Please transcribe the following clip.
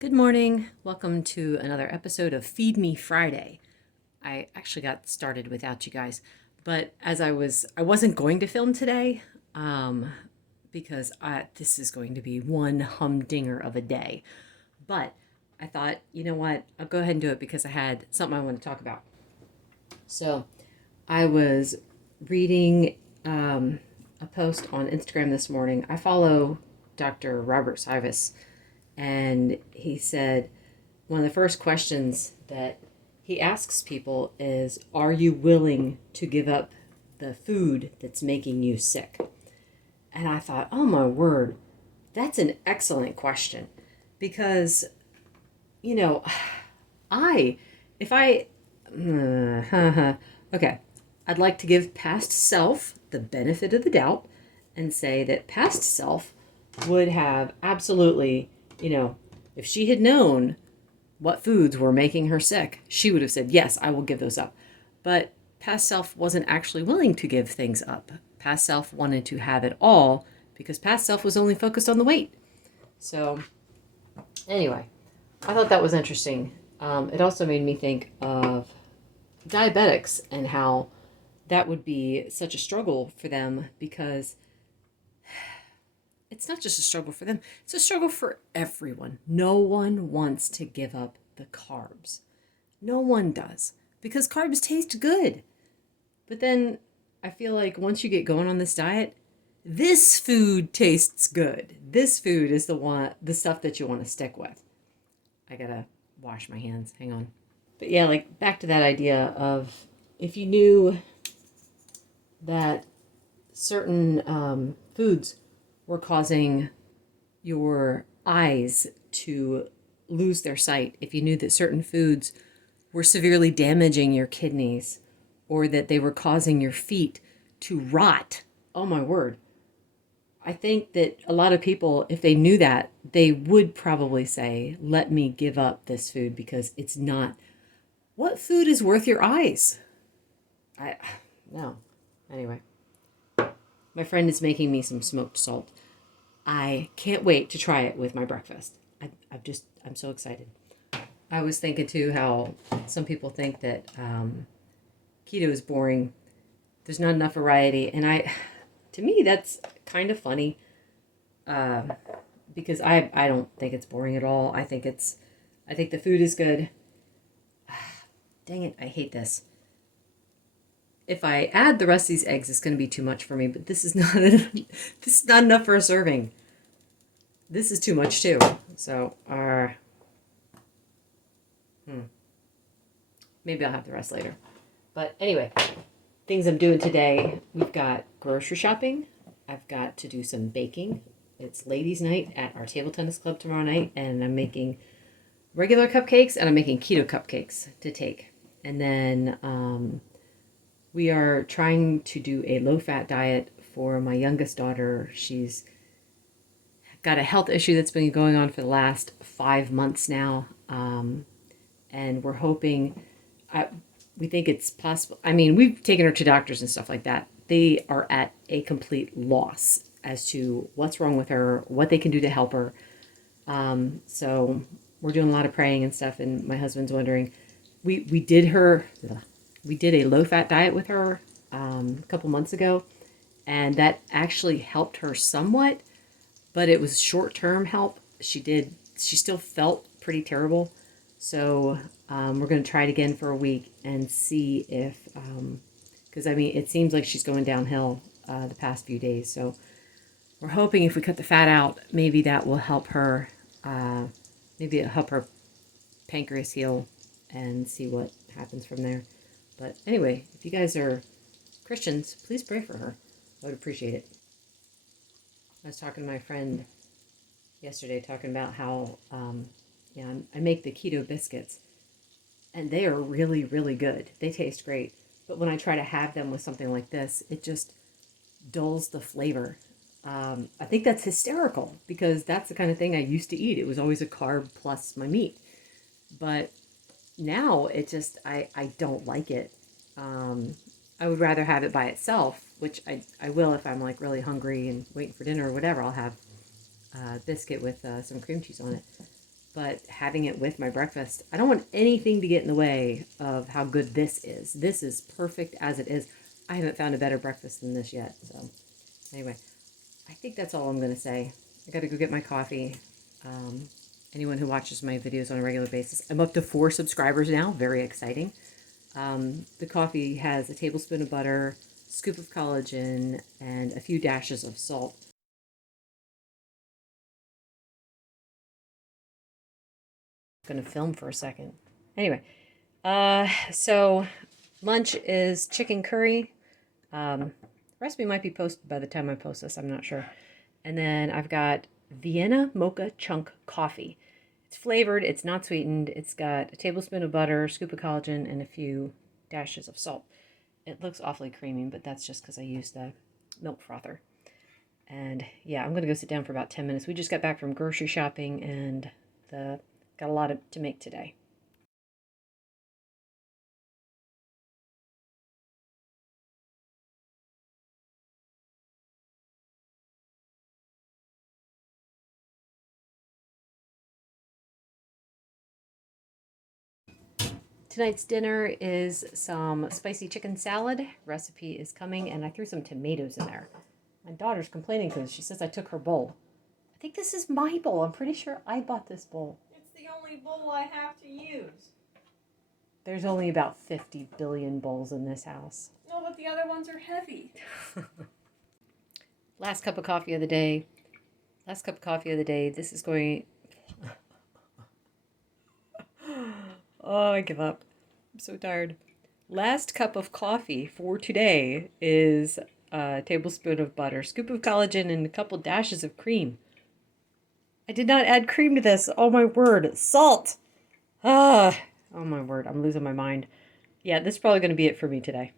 Good morning. Welcome to another episode of Feed Me Friday. I actually got started without you guys, but I wasn't going to film today because this is going to be one humdinger of a day. But I thought, you know what? I'll go ahead and do it because I had something I want to talk about. So I was reading a post on Instagram this morning. I follow Dr. Robert Sivis, and he said one of the first questions that he asks people is, are you willing to give up the food that's making you sick? And I thought, oh my word, that's an excellent question. Because, you know, I, if I, okay, I'd like to give past self the benefit of the doubt and say that past self would have absolutely, if she had known what foods were making her sick, she would have said, yes, I will give those up. But past self wasn't actually willing to give things up. Past self wanted to have it all because past self was only focused on the weight. So, anyway, I thought that was interesting. It also made me think of diabetics and how that would be such a struggle for them, because it's not just a struggle for them, it's a struggle for everyone. No one wants to give up the carbs. No one does, because carbs taste good. But then I feel like once you get going on this diet, this food tastes good. This food is the stuff that you want to stick with. I gotta wash my hands. Hang on. But yeah, like back to that idea of, if you knew that certain foods were causing your eyes to lose their sight, if you knew that certain foods were severely damaging your kidneys, or that they were causing your feet to rot, oh my word. I think that a lot of people, if they knew that, they would probably say, let me give up this food because it's not. What food is worth your eyes? No. Anyway, my friend is making me some smoked salt. I can't wait to try it with my breakfast. I'm so excited. I was thinking too how some people think that keto is boring. There's not enough variety, and to me, that's kind of funny, because I don't think it's boring at all. I think the food is good. Dang it, I hate this. If I add the rest of these eggs, it's going to be too much for me. But this is not this is not enough for a serving. This is too much too. So, maybe I'll have the rest later. But anyway, things I'm doing today. We've got grocery shopping. I've got to do some baking. It's ladies' night at our table tennis club tomorrow night, and I'm making regular cupcakes and I'm making keto cupcakes to take. And then we are trying to do a low-fat diet for my youngest daughter. She's got a health issue that's been going on for the last 5 months now, and we're hoping. We think it's possible. I mean, we've taken her to doctors and stuff like that. They are at a complete loss as to what's wrong with her, what they can do to help her. So we're doing a lot of praying and stuff, and my husband's wondering. We did a low-fat diet with her a couple months ago, and that actually helped her somewhat, but it was short-term help. She still felt pretty terrible, so we're going to try it again for a week and see if, because I mean, it seems like she's going downhill the past few days, so we're hoping if we cut the fat out, maybe that will help her, maybe it'll help her pancreas heal and see what happens from there. But anyway, if you guys are Christians, please pray for her. I would appreciate it. I was talking to my friend yesterday, talking about how I make the keto biscuits, and they are really, really good. They taste great. But when I try to have them with something like this, it just dulls the flavor. I think that's hysterical, because that's the kind of thing I used to eat. It was always a carb plus my meat. But now it just, I don't like it. I would rather have it by itself, which I will if I'm like really hungry and waiting for dinner or whatever. I'll have a biscuit with some cream cheese on it. but having it with my breakfast, I don't want anything to get in the way of how good this is. This is perfect as it is. I haven't found a better breakfast than this yet. So anyway, I think that's all I'm going to say. I got to go get my coffee. Anyone who watches my videos on a regular basis, I'm up to 4 subscribers now. Very exciting. The coffee has a tablespoon of butter, scoop of collagen, and a few dashes of salt. I'm going to film for a second. Anyway, so lunch is chicken curry. Recipe might be posted by the time I post this. I'm not sure. And then I've got Vienna Mocha Chunk Coffee. It's flavored. It's not sweetened. It's got a tablespoon of butter, scoop of collagen, and a few dashes of salt. It looks awfully creamy, but that's just because I used the milk frother. And yeah, I'm going to go sit down for about 10 minutes. We just got back from grocery shopping and got a lot to make today. Tonight's dinner is some spicy chicken salad. Recipe is coming, and I threw some tomatoes in there. My daughter's complaining because she says I took her bowl. I think this is my bowl. I'm pretty sure I bought this bowl. It's the only bowl I have to use. There's only about 50 billion bowls in this house. No, but the other ones are heavy. Last cup of coffee of the day. Last cup of coffee of the day. This is going... Oh, I give up. I'm so tired. Last cup of coffee for today is a tablespoon of butter, scoop of collagen, and a couple dashes of cream. I did not add cream to this. Oh, my word. Salt. Oh, my word. I'm losing my mind. Yeah, this is probably going to be it for me today.